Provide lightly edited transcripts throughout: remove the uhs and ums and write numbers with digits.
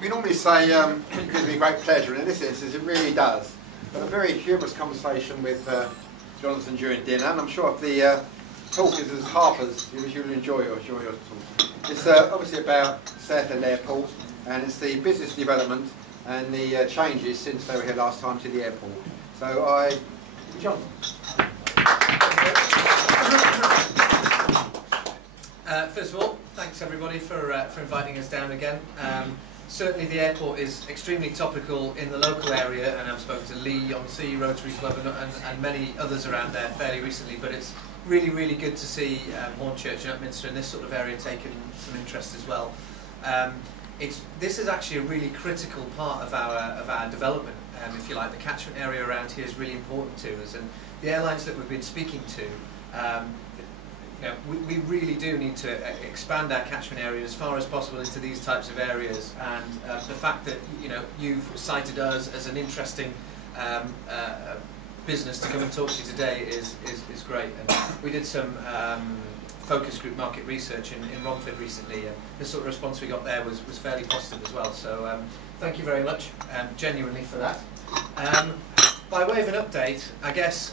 We normally say it gives me great pleasure, and in this instance it really does. But a very humorous conversation with Jonathan during dinner, and I'm sure if the talk is as half as you'll enjoy your talk. It's obviously about Southend Airport, and it's the business development and the changes since they were here last time to the airport. So Jonathan. First of all, thanks everybody for inviting us down again. Certainly the airport is extremely topical in the local area, and I've spoken to Lee on Sea, Rotary Club and many others around there fairly recently, but it's really, really good to see Hornchurch and Upminster in this sort of area taking some interest as well. This is actually a really critical part of our development, if you like. The catchment area around here is really important to us, and the airlines that we've been speaking to, we really do need to expand our catchment area as far as possible into these types of areas, and the fact that you've cited us as an interesting business to come and talk to you today is great. And we did some focus group market research in Romford recently, and the sort of response we got there was fairly positive as well. So thank you very much, genuinely, for that. By way of an update, I guess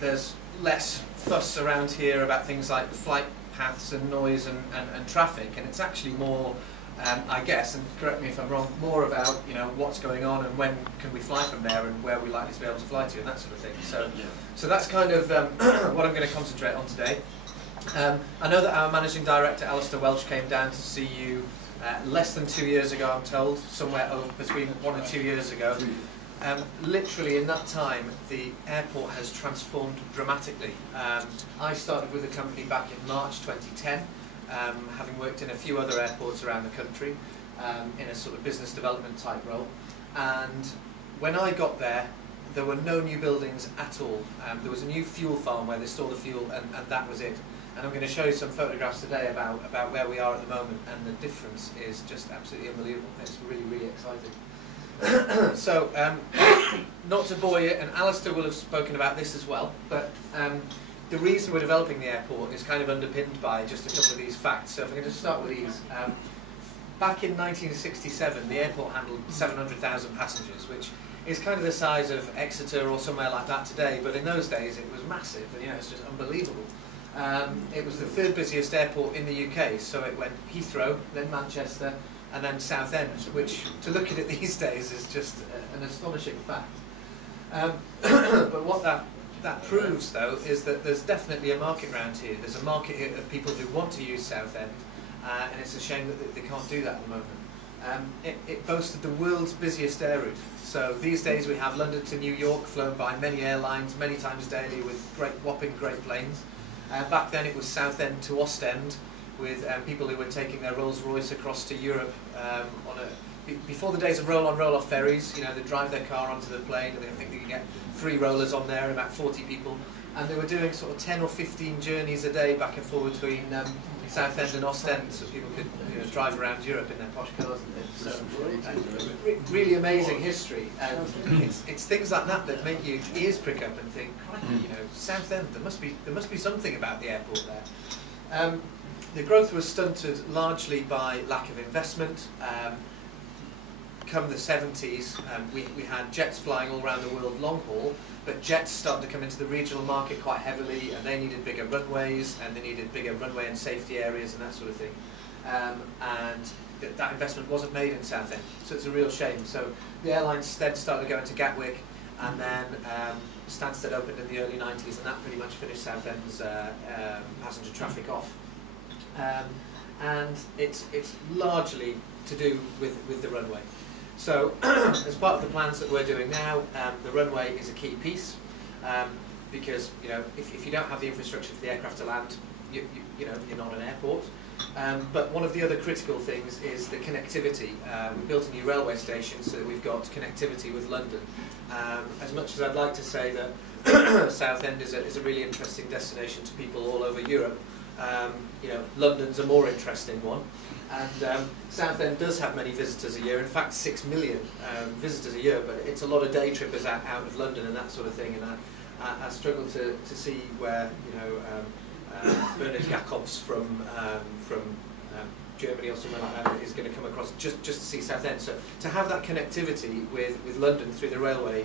there's less fuss around here about things like the flight paths and noise and traffic, and it's actually more, I guess, and correct me if I'm wrong, more about what's going on and when can we fly from there and where we're likely to be able to fly to and that sort of thing. So that's kind of what I'm going to concentrate on today. I know that our managing director Alistair Welch came down to see you less than 2 years ago, I'm told, somewhere between 1 and 2 years ago. Literally in that time the airport has transformed dramatically. I started with the company back in March 2010, having worked in a few other airports around the country in a sort of business development type role, and when I got there were no new buildings at all. There was a new fuel farm where they store the fuel, and that was it. And I'm going to show you some photographs today about where we are at the moment, and the difference is just absolutely unbelievable. It's really, really exciting. So, not to bore you, and Alistair will have spoken about this as well, but the reason we're developing the airport is kind of underpinned by just a couple of these facts. So if I can just start with these. Back in 1967, the airport handled 700,000 passengers, which is kind of the size of Exeter or somewhere like that today, but in those days it was massive, and it's just unbelievable. It was the third busiest airport in the UK, so it went Heathrow, then Manchester, and then Southend, which, to look at it these days, is just an astonishing fact. But what that proves, though, is that there's definitely a market around here. There's a market here of people who want to use Southend, and it's a shame that they can't do that at the moment. It boasted the world's busiest air route. So these days we have London to New York, flown by many airlines, many times daily, with whopping great planes. Back then it was Southend to Ostend, with people who were taking their Rolls-Royce across to Europe before the days of roll-on, roll-off ferries. They drive their car onto the plane, and I think they could get 3 rollers on there, about 40 people, and they were doing sort of 10 or 15 journeys a day back and forward between Southend and Ostend, so people could drive around Europe in their posh cars and things. So really amazing history, and it's things like that that make your ears prick up and think, Southend, there must be something about the airport there. The growth was stunted largely by lack of investment. Come the 70s, we had jets flying all around the world long haul, but jets started to come into the regional market quite heavily, and they needed bigger runways, and they needed bigger runway and safety areas and that sort of thing. And that investment wasn't made in Southend, so it's a real shame. So the airlines then started going to Gatwick, and then Stansted opened in the early 90s, and that pretty much finished Southend's passenger traffic off. And it's largely to do with the runway. So as part of the plans that we're doing now, the runway is a key piece, because if you don't have the infrastructure for the aircraft to land, you're not an airport. But one of the other critical things is the connectivity. We built a new railway station, so that we've got connectivity with London. As much as I'd like to say that Southend is a really interesting destination to people all over Europe, London's a more interesting one, and Southend does have many visitors a year. In fact, 6 million visitors a year, but it's a lot of day trippers out of London and that sort of thing. And I struggle to see where Bernard Jacobs from Germany or somewhere like that is going to come across just to see Southend. So to have that connectivity with London through the railway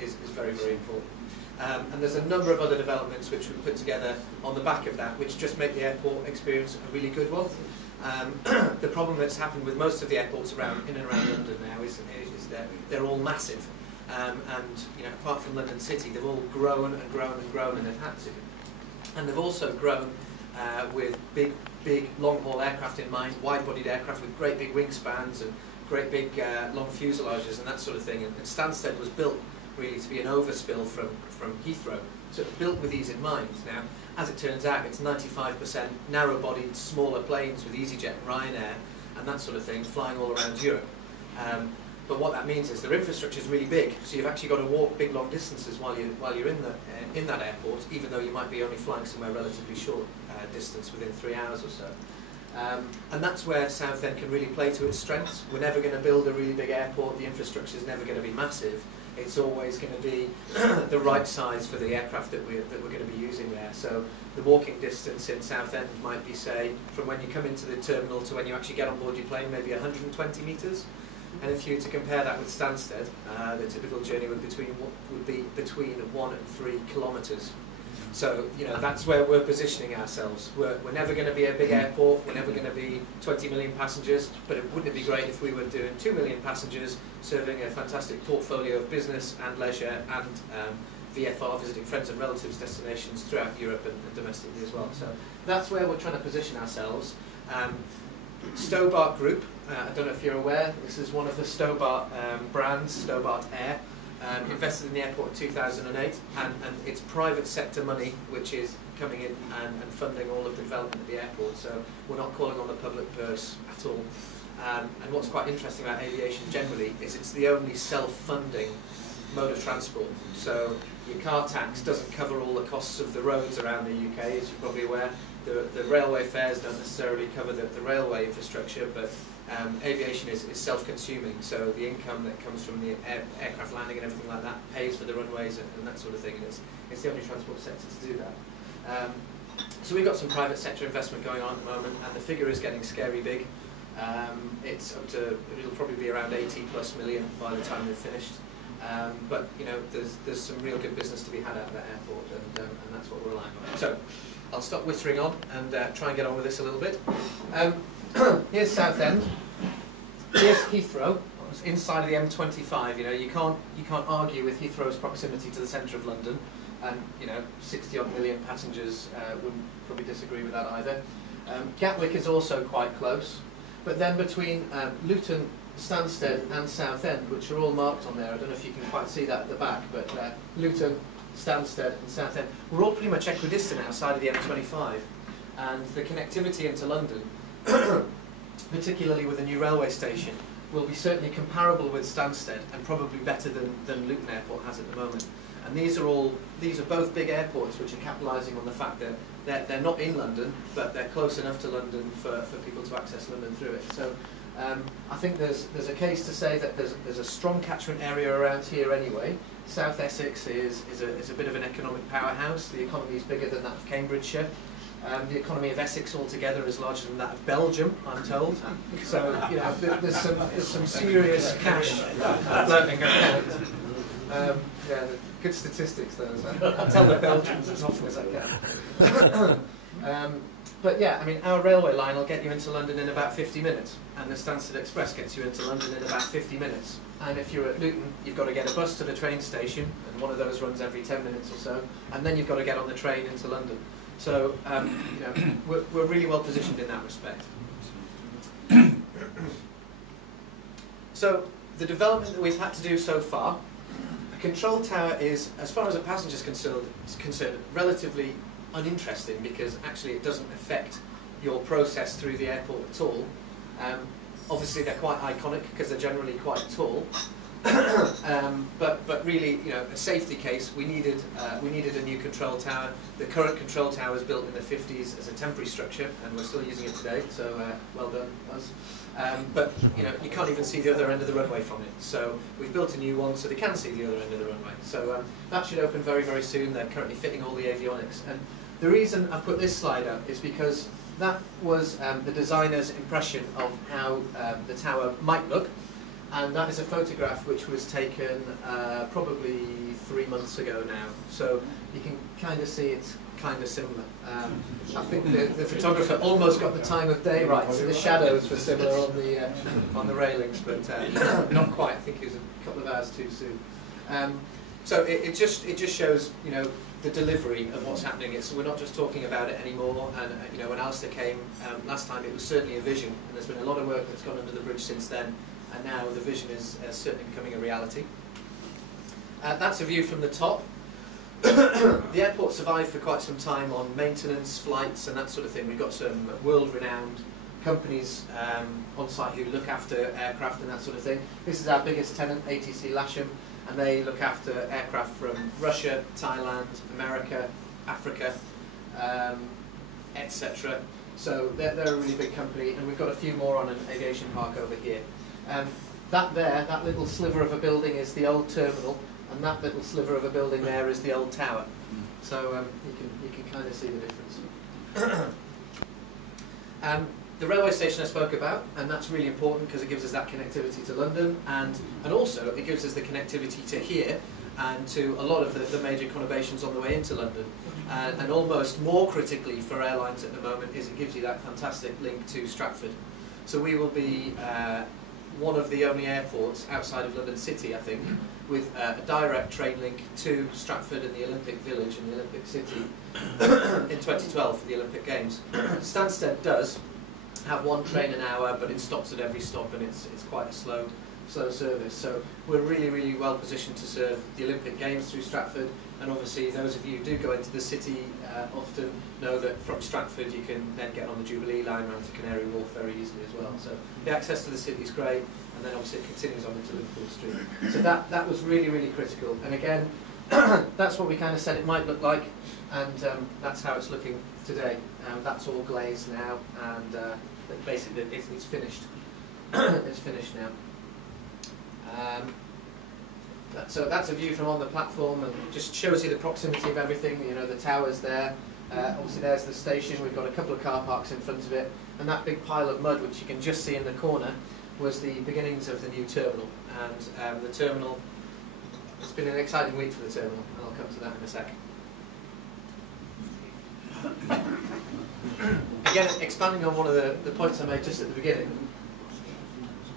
is very, very important. And there's a number of other developments which we put together on the back of that, which just make the airport experience a really good one. The problem that's happened with most of the airports in and around London now is that they're all massive. And apart from London City, they've all grown and grown and grown, and they've had to. And they've also grown with big long-haul aircraft in mind, wide-bodied aircraft with great big wingspans and great big long fuselages and that sort of thing. And Stansted was built really to be an overspill from Heathrow. So it's built with these in mind. Now, as it turns out, it's 95% narrow-bodied, smaller planes with EasyJet and Ryanair and that sort of thing flying all around Europe. But what that means is their infrastructure is really big, so you've actually got to walk big long distances while you're in that airport, even though you might be only flying somewhere relatively short distance within 3 hours or so. And that's where Southend can really play to its strengths. We're never going to build a really big airport. The infrastructure is never going to be massive. It's always going to be the right size for the aircraft that we're going to be using there. So the walking distance in Southend might be, say, from when you come into the terminal to when you actually get on board your plane, maybe 120 metres. And if you were to compare that with Stansted, the typical journey would be between 1 and 3 kilometres. So that's where we're positioning ourselves. We're never going to be a big airport. We're never going to be 20 million passengers. But wouldn't it be great if we were doing 2 million passengers, serving a fantastic portfolio of business and leisure and VFR, visiting friends and relatives destinations throughout Europe and domestically as well. So that's where we're trying to position ourselves. Stobart Group, I don't know if you're aware, this is one of the Stobart brands, Stobart Air, invested in the airport in 2008, and it's private sector money which is coming in and funding all of the development of the airport, so we're not calling on the public purse at all. And what's quite interesting about aviation generally is it's the only self-funding mode of transport. So your car tax doesn't cover all the costs of the roads around the UK, as you're probably aware. The railway fares don't necessarily cover the railway infrastructure, but aviation is self-consuming, so the income that comes from the aircraft landing and everything like that pays for the runways and that sort of thing, and it's the only transport sector to do that. So we've got some private sector investment going on at the moment, and the figure is getting scary big. It's up to, it'll probably be around 80+ million by the time they're finished. But there's some real good business to be had out of that airport, and that's what we're relying on. So I'll stop whittering on and try and get on with this a little bit. Here's Southend. Here's Heathrow. Inside of the M25. You can't argue with Heathrow's proximity to the centre of London, and 60-odd million passengers wouldn't probably disagree with that either. Gatwick is also quite close, but then between Luton, Stansted and Southend, which are all marked on there, I don't know if you can quite see that at the back, but Luton, Stansted and Southend, we're all pretty much equidistant outside of the M25, and the connectivity into London, particularly with a new railway station, will be certainly comparable with Stansted and probably better than Luton Airport has at the moment. And these are both big airports which are capitalising on the fact that they're not in London, but they're close enough to London for people to access London through it. So I think there's a case to say that there's a strong catchment area around here anyway. South Essex is a bit of an economic powerhouse. The economy is bigger than that of Cambridgeshire. The economy of Essex altogether is larger than that of Belgium, I'm told. So there's some serious cash floating around. Yeah, good statistics though. So I tell the Belgians as often as I can. But yeah, I mean, our railway line will get you into London in about 50 minutes, and the Stansted Express gets you into London in about 50 minutes. And if you're at Luton, you've got to get a bus to the train station, and one of those runs every 10 minutes or so, and then you've got to get on the train into London. So, we're really well positioned in that respect. So, the development that we've had to do so far, a control tower is, as far as a passenger is concerned, relatively uninteresting, because actually it doesn't affect your process through the airport at all. Obviously they're quite iconic because they're generally quite tall, but really, a safety case, we needed a new control tower. The current control tower was built in the 50s as a temporary structure, and we're still using it today, so well done us. But you can't even see the other end of the runway from it, so we've built a new one so they can see the other end of the runway. So that should open very, very soon. They're currently fitting all the avionics, and the reason I've put this slide up is because that was the designer's impression of how the tower might look, and that is a photograph which was taken probably 3 months ago now, so you can kind of see it's kind of similar. I think the photographer almost got the time of day right, so the shadows were similar on the railings, but not quite. I think it was a couple of hours too soon. So it just shows, you know, the delivery of what's happening. So we're not just talking about it anymore. And you know, when Alistair came last time, it was certainly a vision, and there's been a lot of work that's gone under the bridge since then. And now the vision is certainly becoming a reality. That's a view from the top. The airport survived for quite some time on maintenance, flights, and that sort of thing. We've got some world-renowned companies on site who look after aircraft and that sort of thing. This is our biggest tenant, ATC Lasham, and they look after aircraft from Russia, Thailand, America, Africa, etc. So they're a really big company, and we've got a few more on an aviation park over here. That little sliver of a building is the old terminal, and that little sliver of a building there is the old tower. So you can kind of see the difference. The railway station I spoke about, and that's really important because it gives us that connectivity to London, and also it gives us the connectivity to here and to a lot of the major conurbations on the way into London. And almost more critically for airlines at the moment is it gives you that fantastic link to Stratford. So we will be one of the only airports outside of London City, I think, with a direct train link to Stratford and the Olympic Village and the Olympic City in 2012 for the Olympic Games. Stansted does have one train an hour, but it stops at every stop, and it's quite a slow service. So we're really, really well positioned to serve the Olympic Games through Stratford, and obviously those of you who do go into the city often know that from Stratford you can then get on the Jubilee line around to Canary Wharf very easily as well. So the access to the city is great, and then obviously it continues on into Liverpool Street. So that was really, really critical. And again, that's what we kind of said it might look like, and that's how it's looking today. That's all glazed now, and basically it's finished. It's finished now. So that's a view from on the platform, and just shows you the proximity of everything. You know, the tower's there. Obviously there's the station. We've got a couple of car parks in front of it, and that big pile of mud, which you can just see in the corner, was the beginnings of the new terminal. And the terminal, it's been an exciting week for the terminal, and I'll come to that in a sec. Again, expanding on one of the points I made just at the beginning,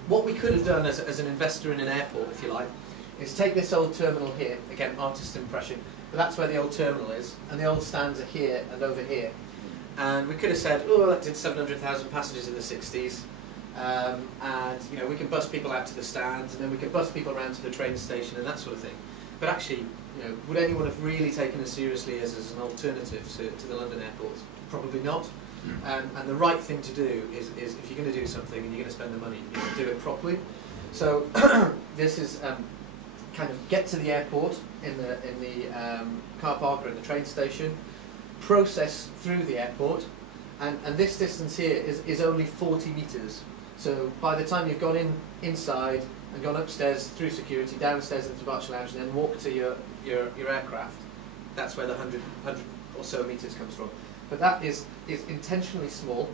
what we could have done as an investor in an airport, if you like, is take this old terminal here, again, artist's impression, but that's where the old terminal is, and the old stands are here and over here. And we could have said, oh, that did 700,000 passengers in the 60s, and you know, we can bus people out to the stands, and then we can bus people around to the train station and that sort of thing. But actually, you know, would anyone have really taken us seriously as an alternative to the London airports? Probably not. And the right thing to do is if you're going to do something and you're going to spend the money, you know, do it properly. So this is kind of get to the airport in the car park or in the train station, process through the airport, and this distance here is only 40 metres. So by the time you've gone inside and gone upstairs through security, downstairs into the departure lounge, and then walk to your aircraft, that's where the 100 or so metres comes from. But that is intentionally small,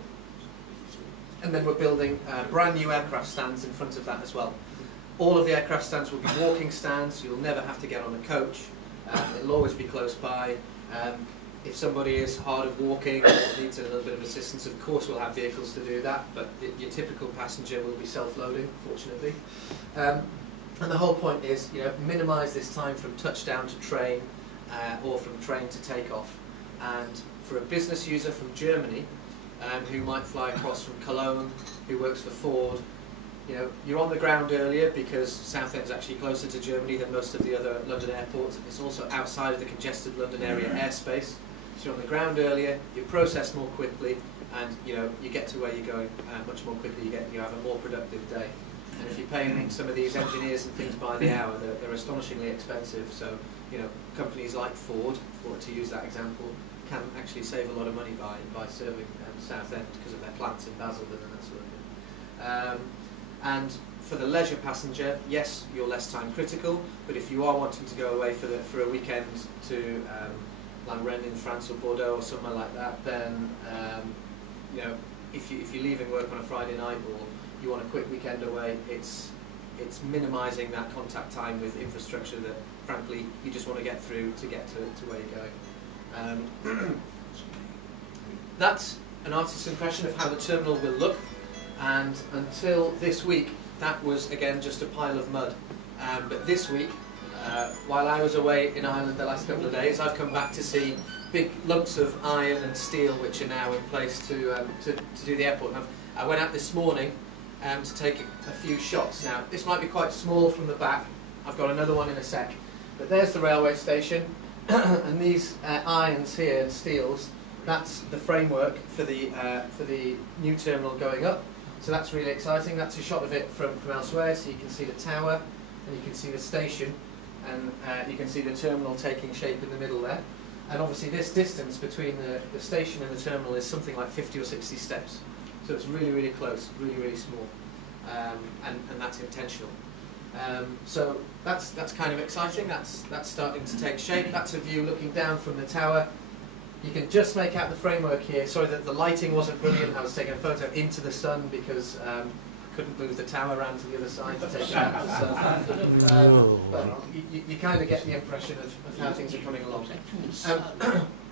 and then we're building brand new aircraft stands in front of that as well. All of the aircraft stands will be walking stands, so you'll never have to get on a coach. It'll always be close by. If somebody is hard of walking or needs a little bit of assistance, of course we'll have vehicles to do that, but your typical passenger will be self-loading, fortunately. And the whole point is, you know, minimise this time from touchdown to train, or from train to takeoff. And for a business user from Germany, who might fly across from Cologne, who works for Ford, you know, you're on the ground earlier because Southend's actually closer to Germany than most of the other London airports. It's also outside of the congested London area airspace. So you're on the ground earlier, you process more quickly, and you know, you get to where you're going much more quickly. You have a more productive day. And if you're paying some of these engineers and things by the hour, they're astonishingly expensive. So you know, companies like Ford, to use that example, can actually save a lot of money by serving Southend because of their plants in Basildon and that sort of thing. And for the leisure passenger, yes, you're less time critical, but if you are wanting to go away for a weekend to like Rennes in France or Bordeaux or somewhere like that, then you know, if you're leaving work on a Friday night or you want a quick weekend away, it's minimising that contact time with infrastructure that, frankly, you just want to get through to get to where you're going. That's an artist's impression of how the terminal will look, and until this week, that was again just a pile of mud. But this week, while I was away in Ireland the last couple of days, I've come back to see big lumps of iron and steel which are now in place to do the airport. And I went out this morning to take a few shots. Now, this might be quite small from the back. I've got another one in a sec. But there's the railway station, and these irons here and steels, that's the framework for the new terminal going up. So that's really exciting. That's a shot of it from elsewhere, so you can see the tower, and you can see the station, and you can see the terminal taking shape in the middle there. And obviously this distance between the station and the terminal is something like 50 or 60 steps. So it's really, really close, really, really small. And that's intentional. So that's kind of exciting. That's starting to take shape. That's a view looking down from the tower. You can just make out the framework here. Sorry that the lighting wasn't brilliant. I was taking a photo into the sun because I couldn't move the tower around to the other side to take it out of the sun. But you kind of get the impression of how things are coming along.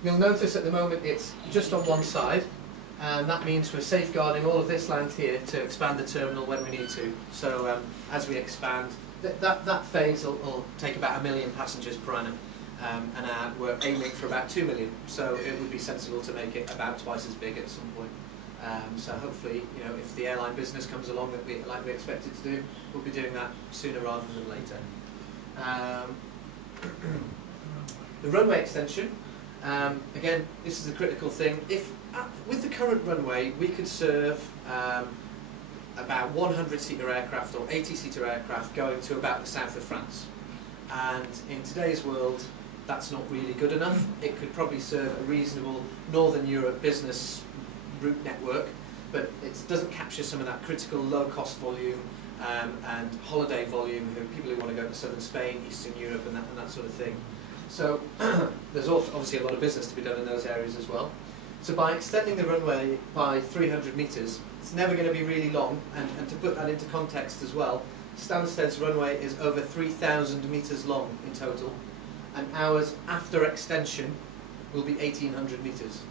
You'll notice at the moment it's just on one side, and that means we're safeguarding all of this land here to expand the terminal when we need to. So as we expand, that phase will take about 1 million passengers per annum. And we're aiming for about 2 million, so it would be sensible to make it about twice as big at some point. So hopefully, you know, if the airline business comes along like we expect it to do, we'll be doing that sooner rather than later. The runway extension, again, this is a critical thing. With the current runway, we could serve about 100-seater aircraft or 80-seater aircraft going to about the south of France. And in today's world, that's not really good enough. It could probably serve a reasonable Northern Europe business route network, but it doesn't capture some of that critical low-cost volume and holiday volume, people who want to go to southern Spain, Eastern Europe, and that sort of thing. So there's obviously a lot of business to be done in those areas as well. So by extending the runway by 300 metres, it's never going to be really long, and to put that into context as well, Stansted's runway is over 3,000 metres long in total, and ours after extension will be 1,800 metres.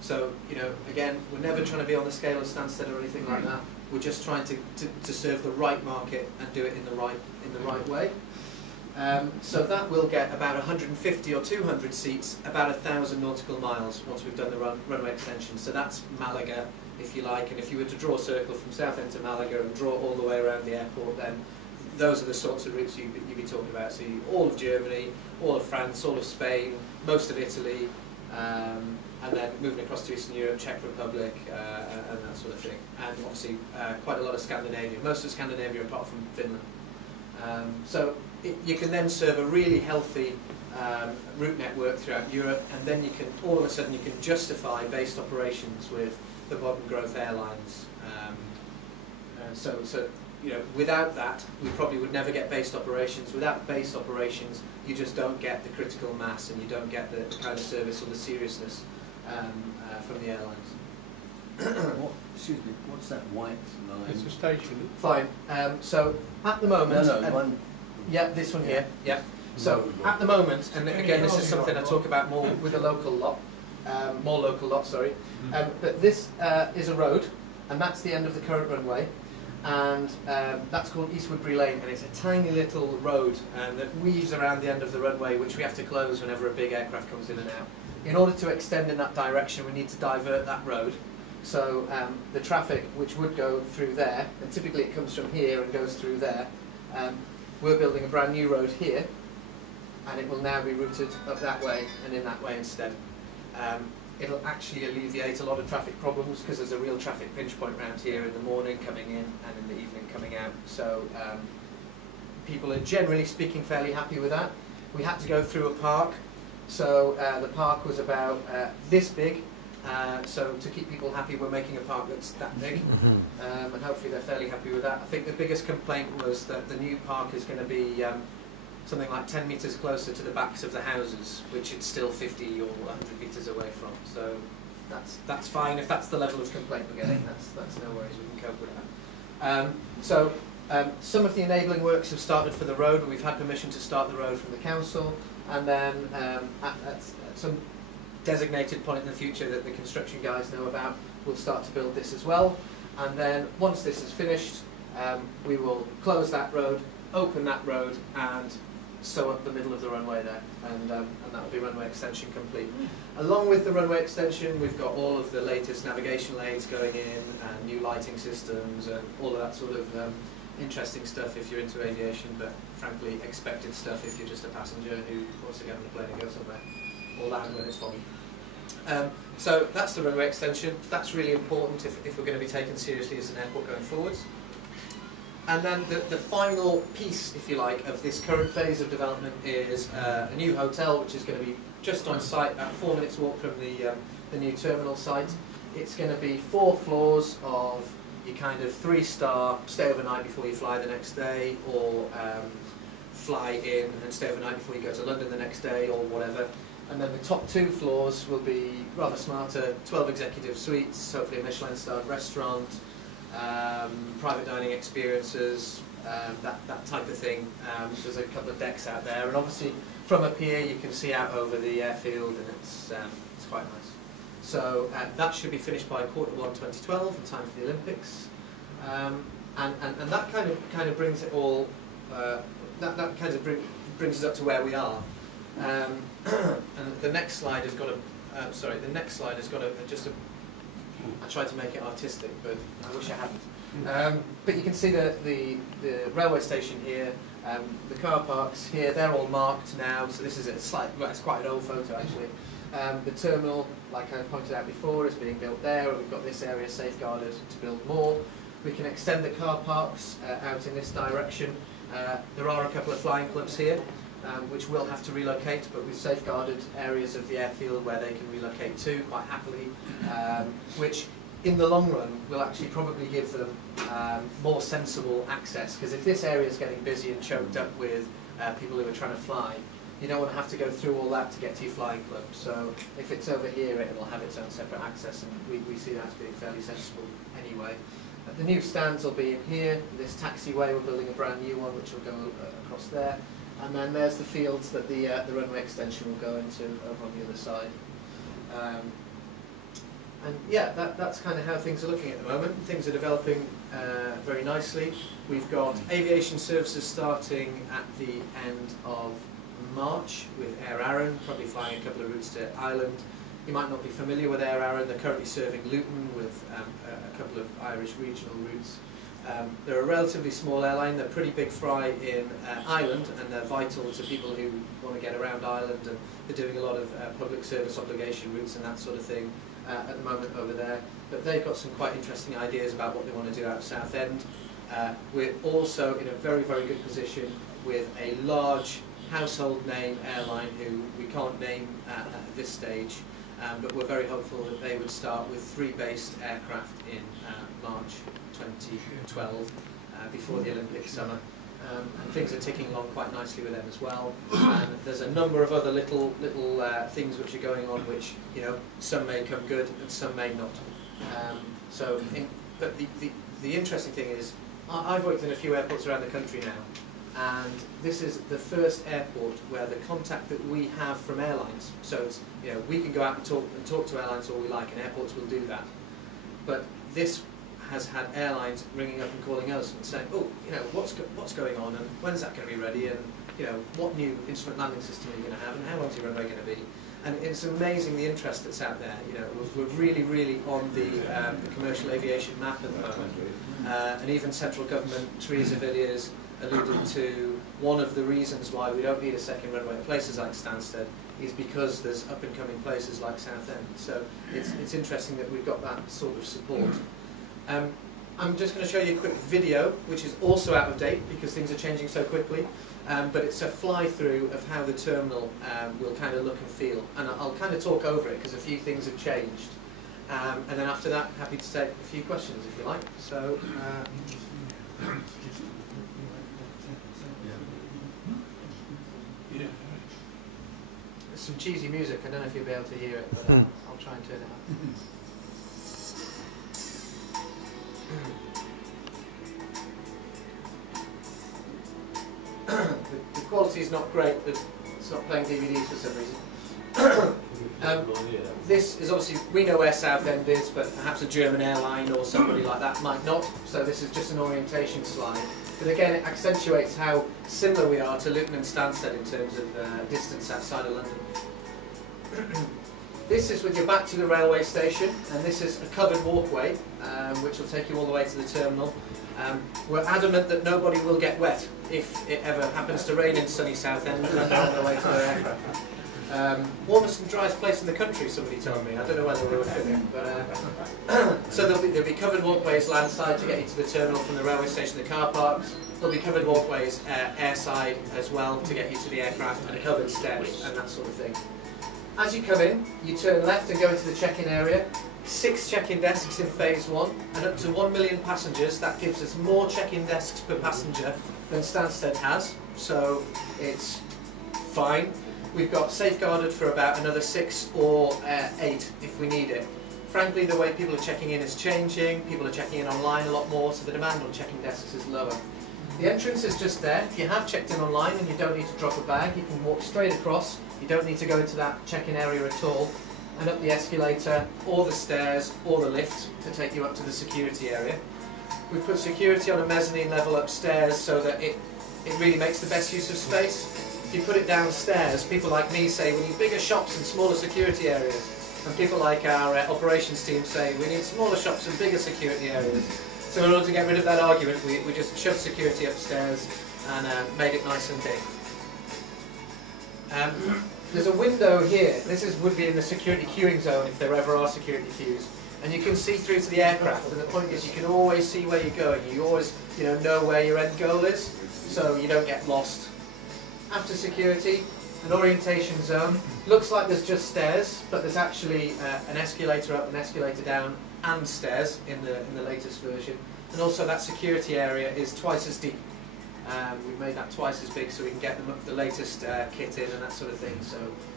So, you know, again, we're never trying to be on the scale of Stansted or anything like that. We're just trying to serve the right market and do it in the right way. So that will get about 150 or 200 seats, about 1,000 nautical miles once we've done the runway extension. So that's Malaga, if you like, and if you were to draw a circle from Southend to Malaga and draw all the way around the airport, then those are the sorts of routes you'd be talking about. So all of Germany, all of France, all of Spain, most of Italy, and then moving across to Eastern Europe, Czech Republic, and that sort of thing. And obviously quite a lot of Scandinavia, most of Scandinavia apart from Finland. So you can then serve a really healthy route network throughout Europe, and then you can, all of a sudden, you can justify based operations with the modern growth airlines. So you know, without that, we probably would never get based operations. Without based operations, you just don't get the critical mass, and you don't get the kind of service or the seriousness from the airlines. Excuse me, what's that white line? It's a station. Fine. So at the moment, one. yeah, this one here. Yeah. So at the moment, and again, this is something I talk about more with a local lot, more local lot. Sorry, but this is a road, and that's the end of the current runway. And that's called East Woodbury Lane, and it's a tiny little road that weaves around the end of the runway, which we have to close whenever a big aircraft comes in and out. In order to extend in that direction, we need to divert that road. So the traffic which would go through there, and typically it comes from here and goes through there, we're building a brand new road here, and it will now be routed up that way and in that way instead. It'll actually alleviate a lot of traffic problems because there's a real traffic pinch point around here in the morning coming in and in the evening coming out. So people are generally speaking fairly happy with that. We had to go through a park, so the park was about this big. So to keep people happy, we're making a park that's that big, and hopefully they're fairly happy with that. I think the biggest complaint was that the new park is going to be something like 10 metres closer to the backs of the houses, which it's still 50 or 100 metres away from. So that's fine. If that's the level of complaint we're getting, that's no worries. We can cope with that. Some of the enabling works have started for the road. We've had permission to start the road from the council, and then at some designated point in the future that the construction guys know about, we'll start to build this as well. And then once this is finished, we will close that road, open that road, and sew up the middle of the runway there, and that will be runway extension complete. Along with the runway extension, we've got all of the latest navigation aids going in, and new lighting systems, and all of that sort of interesting stuff if you're into aviation, but frankly expected stuff if you're just a passenger who wants to get on a plane and go somewhere, or land when it's foggy. So that's the runway extension. That's really important if we're going to be taken seriously as an airport going forwards. And then the final piece, if you like, of this current phase of development is a new hotel, which is going to be just on site, about 4 minutes walk from the new terminal site. It's going to be 4 floors of your kind of 3-star, stay overnight before you fly the next day, or fly in and stay overnight before you go to London the next day, or whatever. And then the top 2 floors will be rather smarter, 12 executive suites, hopefully a Michelin-starred restaurant, private dining experiences, that type of thing. There's a couple of decks out there, and obviously from up here you can see out over the airfield, and it's quite nice. So that should be finished by Q1 2012, in time for the Olympics, and that kind of brings it all. That kind of brings us up to where we are. And the next slide has got a. Sorry, the next slide has got just a. I tried to make it artistic, but I wish I hadn't. But you can see the railway station here, the car parks here, they're all marked now, so this is well, it's quite an old photo actually. The terminal, like I pointed out before, is being built there. We've got this area safeguarded to build more. We can extend the car parks out in this direction. There are a couple of flying clubs here, which will have to relocate, but we've safeguarded areas of the airfield where they can relocate to quite happily, which in the long run will actually probably give them more sensible access, because if this area is getting busy and choked up with people who are trying to fly, you don't want to have to go through all that to get to your flying club. So if it's over here, it'll have its own separate access, and we see that as being fairly sensible anyway. The new stands will be in here. This taxiway, we're building a brand new one which will go across there. And then there's the fields that the runway extension will go into over on the other side. And yeah, that's kind of how things are looking at the moment. Things are developing very nicely. We've got aviation services starting at the end of March with Air Arran, probably flying a couple of routes to Ireland. You might not be familiar with Air Arran. They're currently serving Luton with a couple of Irish regional routes. They're a relatively small airline. They're pretty big fry in Ireland, and they're vital to people who want to get around Ireland, and they're doing a lot of public service obligation routes and that sort of thing at the moment over there. But they've got some quite interesting ideas about what they want to do out of Southend. We're also in a very, very good position with a large household name airline who we can't name at this stage, but we're very hopeful that they would start with 3 based aircraft in March 2012, before the Olympic summer, and things are ticking along quite nicely with them as well. And there's a number of other little things which are going on, which, you know, some may come good and some may not. But the interesting thing is, I've worked in a few airports around the country now, and this is the first airport where the contact that we have from airlines. So it's, you know, we can go out and talk to airlines all we like, and airports will do that. But this has had airlines ringing up and calling us and saying, oh, you know, what's going on, and when's that going to be ready, and, you know, what new instrument landing system are you going to have, and how long's your runway going to be? And it's amazing the interest that's out there. You know, we're really, really on the commercial aviation map at the moment, and even central government, Theresa Villiers, alluded to one of the reasons why we don't need a second runway at places like Stansted is because there's up-and-coming places like Southend. So it's interesting that we've got that sort of support. I'm just going to show you a quick video, which is also out of date because things are changing so quickly, but it's a fly-through of how the terminal will kind of look and feel. And I'll kind of talk over it because a few things have changed. And then after that, happy to take a few questions if you like. So. some cheesy music. I don't know if you'll be able to hear it, but I'll try and turn it up. The quality's not great, but it's not playing DVDs for some reason. This is obviously, we know where Southend is, but perhaps a German airline or somebody like that might not, so this is just an orientation slide. But again, it accentuates how similar we are to Luton and Stansted in terms of distance outside of London. This is with your back to the railway station, and this is a covered walkway, which will take you all the way to the terminal. We're adamant that nobody will get wet if it ever happens to rain in sunny Southend and they're on their way to their aircraft. Warmest and driest place in the country, somebody told me. I don't know whether they were fibbing, but so there'll be covered walkways landside to get you to the terminal from the railway station, the car parks. There'll be covered walkways airside as well to get you to the aircraft, and covered steps and that sort of thing. As you come in, you turn left and go into the check-in area. 6 check-in desks in phase 1, and up to 1 million passengers. That gives us more check-in desks per passenger than Stansted has, so it's fine. We've got safeguarded for about another 6 or 8 if we need it. Frankly, the way people are checking in is changing. People are checking in online a lot more, so the demand on check-in desks is lower. The entrance is just there. If you have checked in online and you don't need to drop a bag, you can walk straight across. You don't need to go into that check-in area at all, and up the escalator or the stairs or the lift to take you up to the security area. We've put security on a mezzanine level upstairs so that it really makes the best use of space. If you put it downstairs, people like me say we need bigger shops and smaller security areas, and people like our operations team say we need smaller shops and bigger security areas. So in order to get rid of that argument, we just shoved security upstairs and made it nice and big. There's a window here. This would be in the security queuing zone if there ever are security queues. And you can see through to the aircraft, and the point is you can always see where you're going. You always know where your end goal is, so you don't get lost. After security, an orientation zone. Looks like there's just stairs, but there's actually an escalator up, an escalator down, and stairs in the latest version. And also that security area is twice as deep. We've made that twice as big so we can get the latest kit in and that sort of thing. So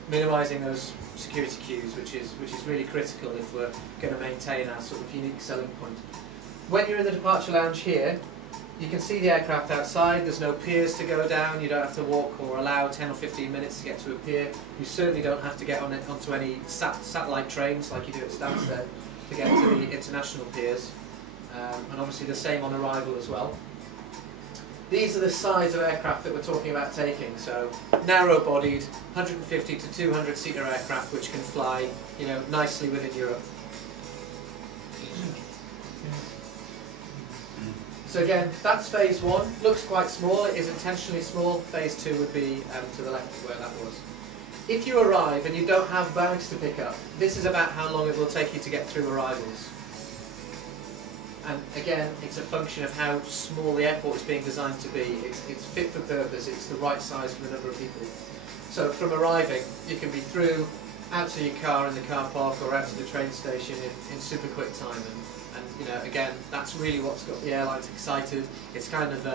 minimising those security queues, which is really critical if we're going to maintain our sort of unique selling point. When you're in the departure lounge here, you can see the aircraft outside. There's no piers to go down. You don't have to walk or allow 10 or 15 minutes to get to a pier. You certainly don't have to get onto any satellite trains like you do at Stansted to get to the international piers. And obviously the same on arrival as well. These are the size of aircraft that we're talking about taking. So narrow-bodied, 150 to 200-seater aircraft which can fly, nicely within Europe. So again, that's phase 1. Looks quite small. It is intentionally small. Phase 2 would be to the left of where that was. If you arrive and you don't have bags to pick up, this is about how long it will take you to get through arrivals. And again, it's a function of how small the airport is being designed to be. It's fit for purpose. It's the right size for the number of people. So from arriving, you can be through, out to your car in the car park or out to the train station in super quick time. And again, that's really what's got the airlines excited. It's kind of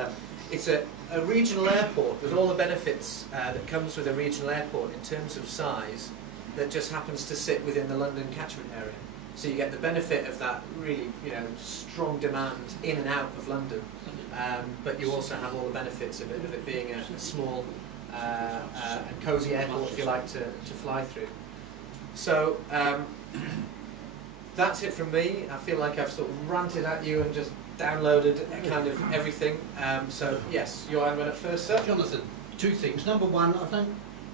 it's a regional airport with all the benefits that comes with a regional airport in terms of size that just happens to sit within the London catchment area. So you get the benefit of that really strong demand in and out of London, but you also have all the benefits of it being a small and cosy airport, if you like, to fly through. So that's it from me. I feel like I've sort of ranted at you and just downloaded kind of everything. So yes, Johan went up first, sir. Jonathan, 2 things. Number 1, it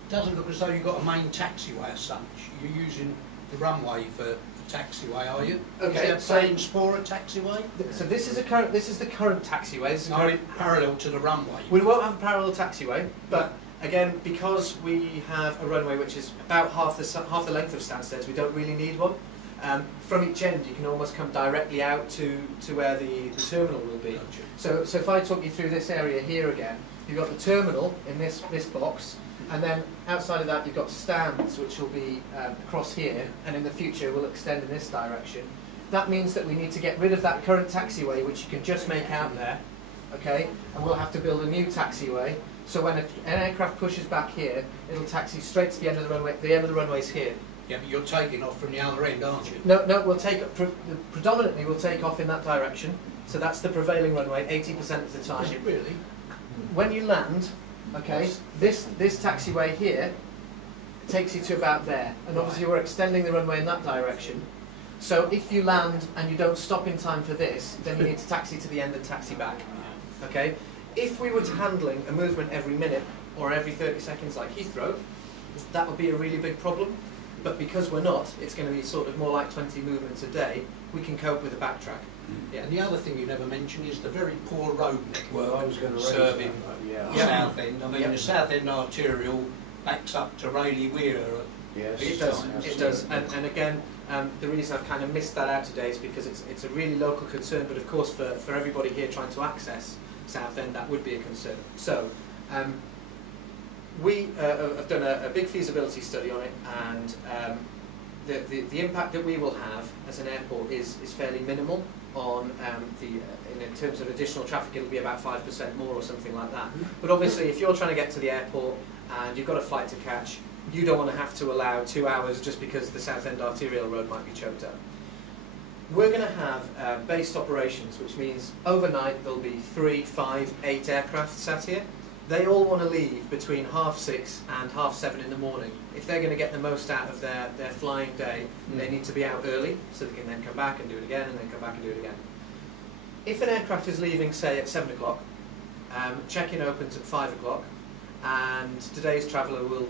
doesn't look as though you've got a main taxiway as such. You're using the runway for taxiway, are you? Okay. Is there plans for a taxiway? So this is the current taxiway. This is parallel to the runway. We won't have a parallel taxiway, but again, because we have a runway which is about half the length of Stansted's, we don't really need one. From each end, you can almost come directly out to where the terminal will be. So if I talk you through this area here again, you've got the terminal in this box. And then outside of that you've got stands which will be across here, and in the future will extend in this direction. That means that we need to get rid of that current taxiway which you can just make out there, okay, and we'll have to build a new taxiway. So when an aircraft pushes back here, it'll taxi straight to the end of the runway. The end of the runway is here. Yeah, but you're taking off from the other end, aren't you? No, we'll take predominantly we'll take off in that direction. So that's the prevailing runway, 80% of the time. Is it really? When you land, okay, this taxiway here takes you to about there, and obviously we're extending the runway in that direction. So if you land and you don't stop in time for this, then you need to taxi to the end and taxi back. Okay? If we were to handling a movement every minute or every 30 seconds like Heathrow, that would be a really big problem. But because we're not, it's going to be sort of more like 20 movements a day. We can cope with a backtrack. Yeah. And the other thing you never mentioned is the very poor road network Well, I was going to raise serving that, Southend. I mean, the Southend arterial backs up to Rayleigh Weir. Yes, It does. It does. And again, the reason I've kind of missed that out today is because it's a really local concern. But of course, for everybody here trying to access Southend, that would be a concern. So we have done a big feasibility study on it, and the impact that we will have as an airport is fairly minimal on in terms of additional traffic. It'll be about 5% more or something like that. But obviously, if you're trying to get to the airport and you've got a flight to catch, you don't want to have to allow 2 hours just because the Southend arterial road might be choked up. We're going to have based operations, which means overnight there'll be 3, 5, 8 aircraft sat here. They all want to leave between 6:30 and 7:30 in the morning. If they're going to get the most out of their flying day, they need to be out early so they can then come back and do it again, and then come back and do it again. If an aircraft is leaving, say, at 7 o'clock, check-in opens at 5 o'clock, and today's traveller will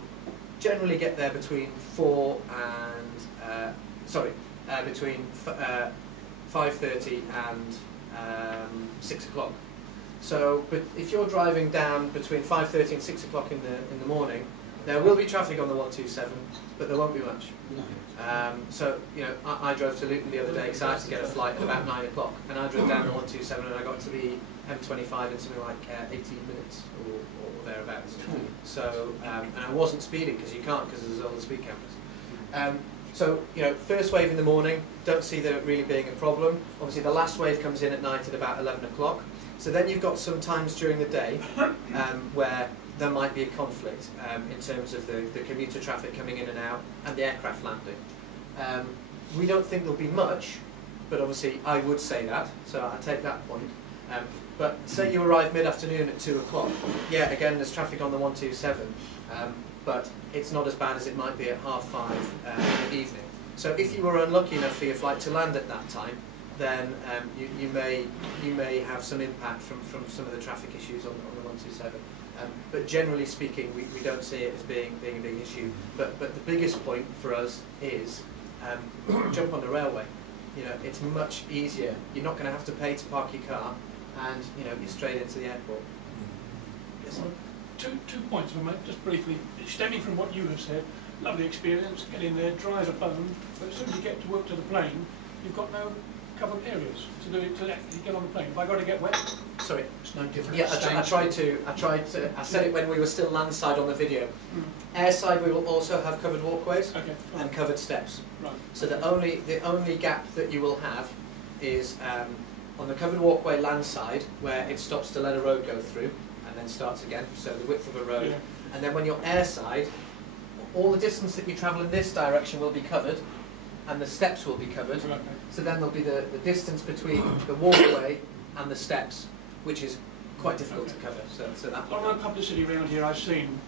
generally get there between 5:30 and 6 o'clock. So, but if you're driving down between 5:30 and 6 o'clock in the morning, there will be traffic on the 127, but there won't be much. No. So, you know, I drove to Luton the other day because I had to get a flight at about 9 o'clock, and I drove down the 127 and I got to the M25 in something like 18 minutes or thereabouts. So, and I wasn't speeding because you can't, because there's all the speed cameras. So, you know, first wave in the morning, don't see there really being a problem. Obviously, the last wave comes in at night at about 11 o'clock. So then you've got some times during the day where there might be a conflict in terms of the commuter traffic coming in and out and the aircraft landing. We don't think there'll be much, but obviously I would say that, so I take that point. But say you arrive mid-afternoon at 2 o'clock, yeah, again there's traffic on the 127, but it's not as bad as it might be at 5:30 in the evening. So if you were unlucky enough for your flight to land at that time, then you may have some impact from some of the traffic issues on the 127. But generally speaking, we don't see it as being a big issue. But the biggest point for us is jump on the railway. You know, it's much easier. You're not going to have to pay to park your car, and you know, you're straight into the airport. Yes, sir? Two points, if I might, just briefly. Stemming from what you have said, lovely experience, get in there, dry as a bone, but as soon as you get to work to the plane, you've got no covered areas to do it, to actually get on the plane. Have I got to get wet? Sorry. It's no different. Yeah, I tried to. I said it when we were still landside on the video. Airside, we will also have covered walkways and covered steps. Right. So the only gap that you will have is on the covered walkway landside, where it stops to let a road go through and then starts again. So the width of a road, and then when you're airside, all the distance that you travel in this direction will be covered, and the steps will be covered. Right. So then there'll be the distance between the walkway and the steps, which is quite difficult to cover. So that. A lot of publicity around here I've seen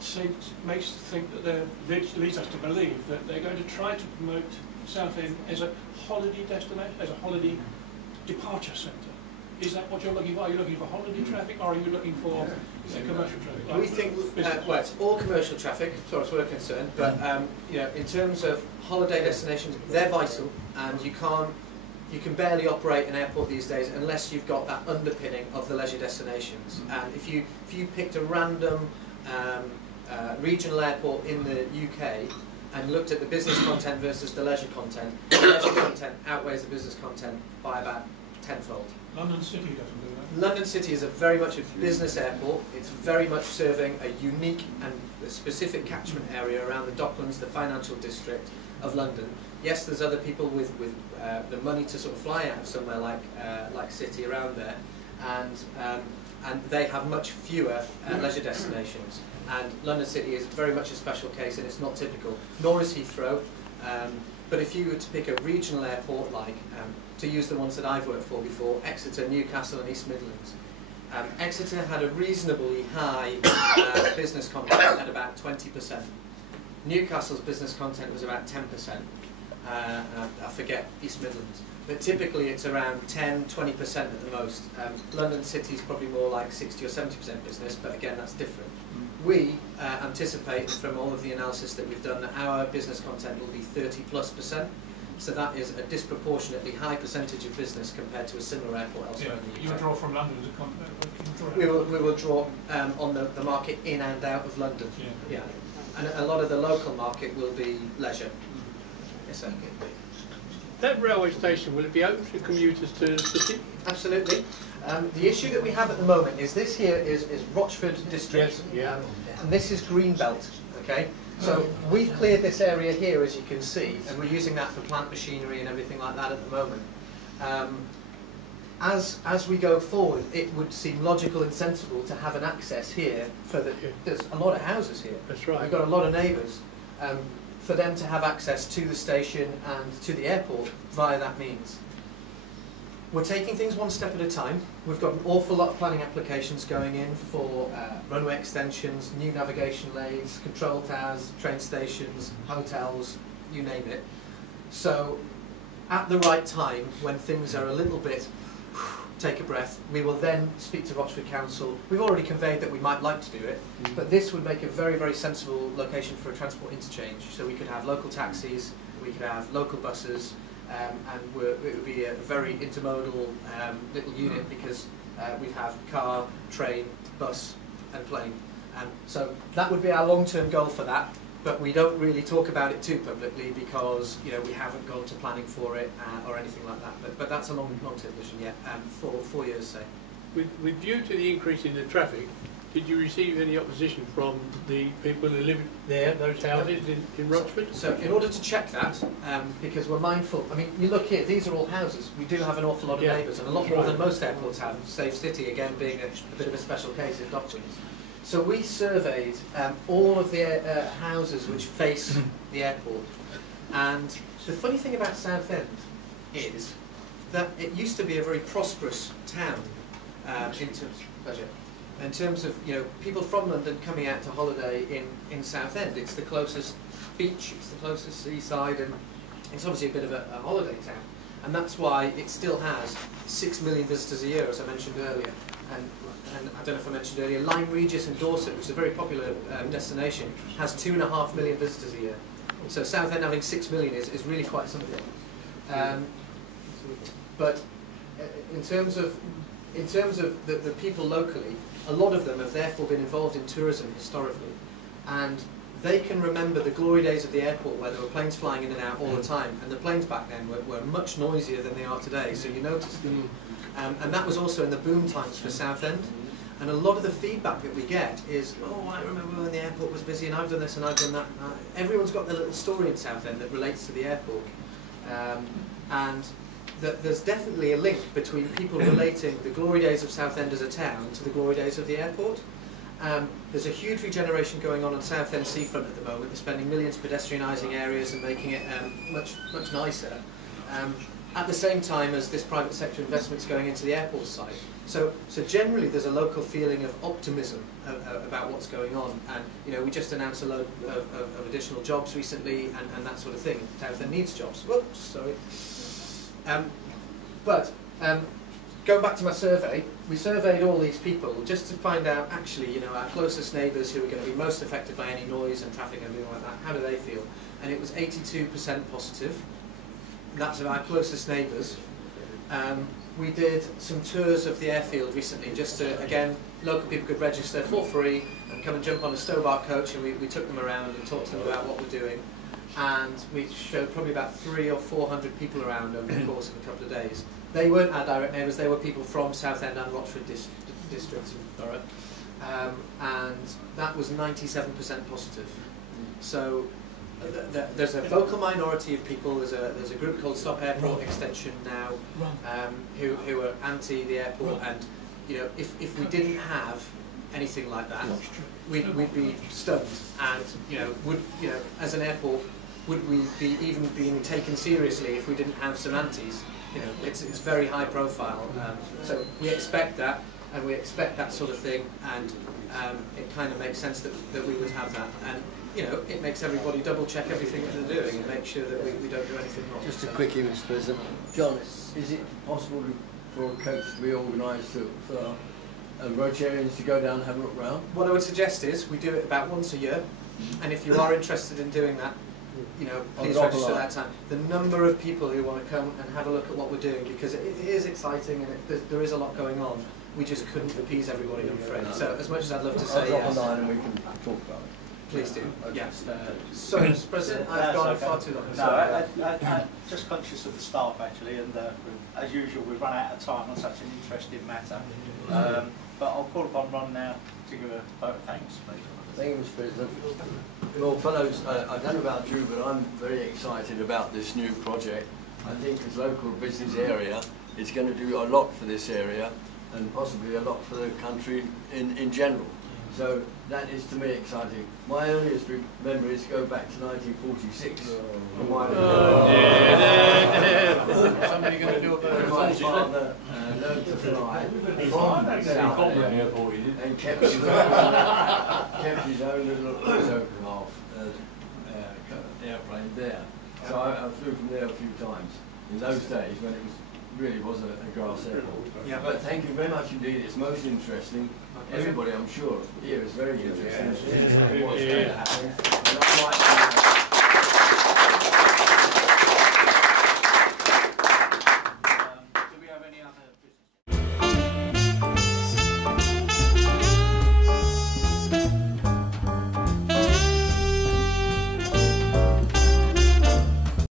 makes us think that leads us to believe that they're going to try to promote Southend as a holiday destination, as a holiday departure centre. Is that what you're looking for? Are you looking for holiday traffic, or are you looking for commercial traffic? We think well, it's all commercial traffic, as far as we're concerned. But you know, in terms of holiday destinations, they're vital, and you can barely operate an airport these days unless you've got that underpinning of the leisure destinations. And if you picked a random regional airport in the UK and looked at the business content versus the leisure content, the leisure content outweighs the business content by about tenfold. London City doesn't do that. London City is very much a business airport. It's very much serving a unique and a specific catchment area around the Docklands, the financial district of London. Yes, there's other people with the money to sort of fly out of somewhere like City around there, and they have much fewer leisure destinations. And London City is very much a special case, and it's not typical, nor is Heathrow. But if you were to pick a regional airport, like, to use the ones that I've worked for before, Exeter, Newcastle and East Midlands, Exeter had a reasonably high business content at about 20%. Newcastle's business content was about 10%. I forget East Midlands. But typically it's around 10–20% at the most. London City is probably more like 60 or 70% business, but again that's different. We anticipate from all of the analysis that we've done that our business content will be 30+%. So that is a disproportionately high percentage of business compared to a similar airport elsewhere in the UK. You will draw from London as a company? We will draw on the market in and out of London. Yeah. And a lot of the local market will be leisure. Yes, sir. That railway station, will it be open to commuters to the city? Absolutely. The issue that we have at the moment is this here is Rochford district, Yes, and this is Greenbelt. Okay, so we've cleared this area here, as you can see, and we're using that for plant machinery and everything like that at the moment. As we go forward, it would seem logical and sensible to have an access here for there's a lot of houses here. That's right. We've got a lot of neighbours. For them to have access to the station and to the airport via that means. We're taking things one step at a time. We've got an awful lot of planning applications going in for runway extensions, new navigation lanes, control towers, train stations, hotels, you name it. So at the right time, when things are a little bit take a breath, we will then speak to Rochford Council. We've already conveyed that we might like to do it, but this would make a very, very sensible location for a transport interchange. So we could have local taxis, we could have local buses, and it would be a very intermodal little unit because we'd have car, train, bus and plane. So that would be our long-term goal for that, but we don't really talk about it too publicly because we haven't gone to planning for it or anything like that. But that's a long-term vision yet, for 4 years, say. With due to the increase in the traffic, did you receive any opposition from the people who live there, those houses in Rochford? So in order to check that, because we're mindful, I mean, you look here, these are all houses. We do have an awful lot of neighbours, and a lot more than most airports have. Safe City, again, being a bit of a special case in Docklands. So we surveyed all of the houses which face the airport. And the funny thing about Southend is that it used to be a very prosperous town in terms of people from London coming out to holiday in Southend. It's the closest beach, it's the closest seaside, and it's obviously a bit of a holiday town. And that's why it still has 6 million visitors a year, as I mentioned earlier. And I don't know if I mentioned earlier, Lyme Regis in Dorset, which is a very popular destination, has 2.5 million visitors a year. So Southend having 6 million is really quite something. But in terms of the people locally, a lot of them have therefore been involved in tourism historically, and they can remember the glory days of the airport where there were planes flying in and out all the time, and the planes back then were much noisier than they are today, so you notice them. And that was also in the boom times for Southend. And a lot of the feedback that we get is, oh, I remember when the airport was busy and I've done this and I've done that. Everyone's got their little story in Southend that relates to the airport. And there's definitely a link between people relating the glory days of Southend as a town to the glory days of the airport. There's a huge regeneration going on Southend seafront at the moment. They're spending millions pedestrianising areas and making it much nicer. At the same time as this private sector investment's going into the airport side. So generally there's a local feeling of optimism about what's going on, and we just announced a load of additional jobs recently and that sort of thing. Southend needs jobs. Whoops, sorry. But going back to my survey, we surveyed all these people just to find out actually, our closest neighbours who are going to be most affected by any noise and traffic and everything like that, how do they feel? And it was 82% positive. That's of our closest neighbours. We did some tours of the airfield recently, just to, again, local people could register for free and come and jump on a Stobart coach, and we took them around and talked to them about what we're doing. And we showed probably about 300 or 400 people around over the course of a couple of days. They weren't our direct neighbours, they were people from Southend and Rochford districts of Borough. And that was 97% positive. So there's a vocal minority of people. There's a group called Stop Airport Extension now, who are anti the airport, and you know, if we didn't have anything like that, we'd be stunned. And you know, as an airport, would we be even being taken seriously if we didn't have some antis? You know, it's very high profile. So we expect that, and we expect that sort of thing, and it kind of makes sense that we would have that. And you know, it makes everybody double check everything that they're doing and make sure that we don't do anything wrong. Just a quickie, Mr. President. John, is it possible for a coach to be organised for Rotarians to go down and have a look round? What I would suggest is we do it about once a year, and if you are interested in doing that, you know, please register that time. The number of people who want to come and have a look at what we're doing, because it is exciting and there is a lot going on, we just couldn't appease everybody, I'm afraid. No. So as much as I'd love to say yes, yes, a line and we can talk about it. Please do. Yes. Sorry, Mr. President, I've gone far too long. No, I'm just conscious of the staff actually, and as usual we've run out of time on such an interesting matter. But I'll call upon Ron now to give a vote of thanks, please. Thank you, Mr. President. Well, fellows, I don't know about you, but I'm very excited about this new project. I think as local business area, it's going to do a lot for this area and possibly a lot for the country in general. So that is to me exciting. My earliest memories go back to 1946. Somebody going to do a vote of my father learned to fly from Southend Airport and kept his own little aircraft airplane there. So I flew from there a few times in those days when it really was a grass airport. Yeah. But thank you very much indeed. It's most interesting. Everybody, I'm sure, here is very interested in what's going to happen. And I'd like to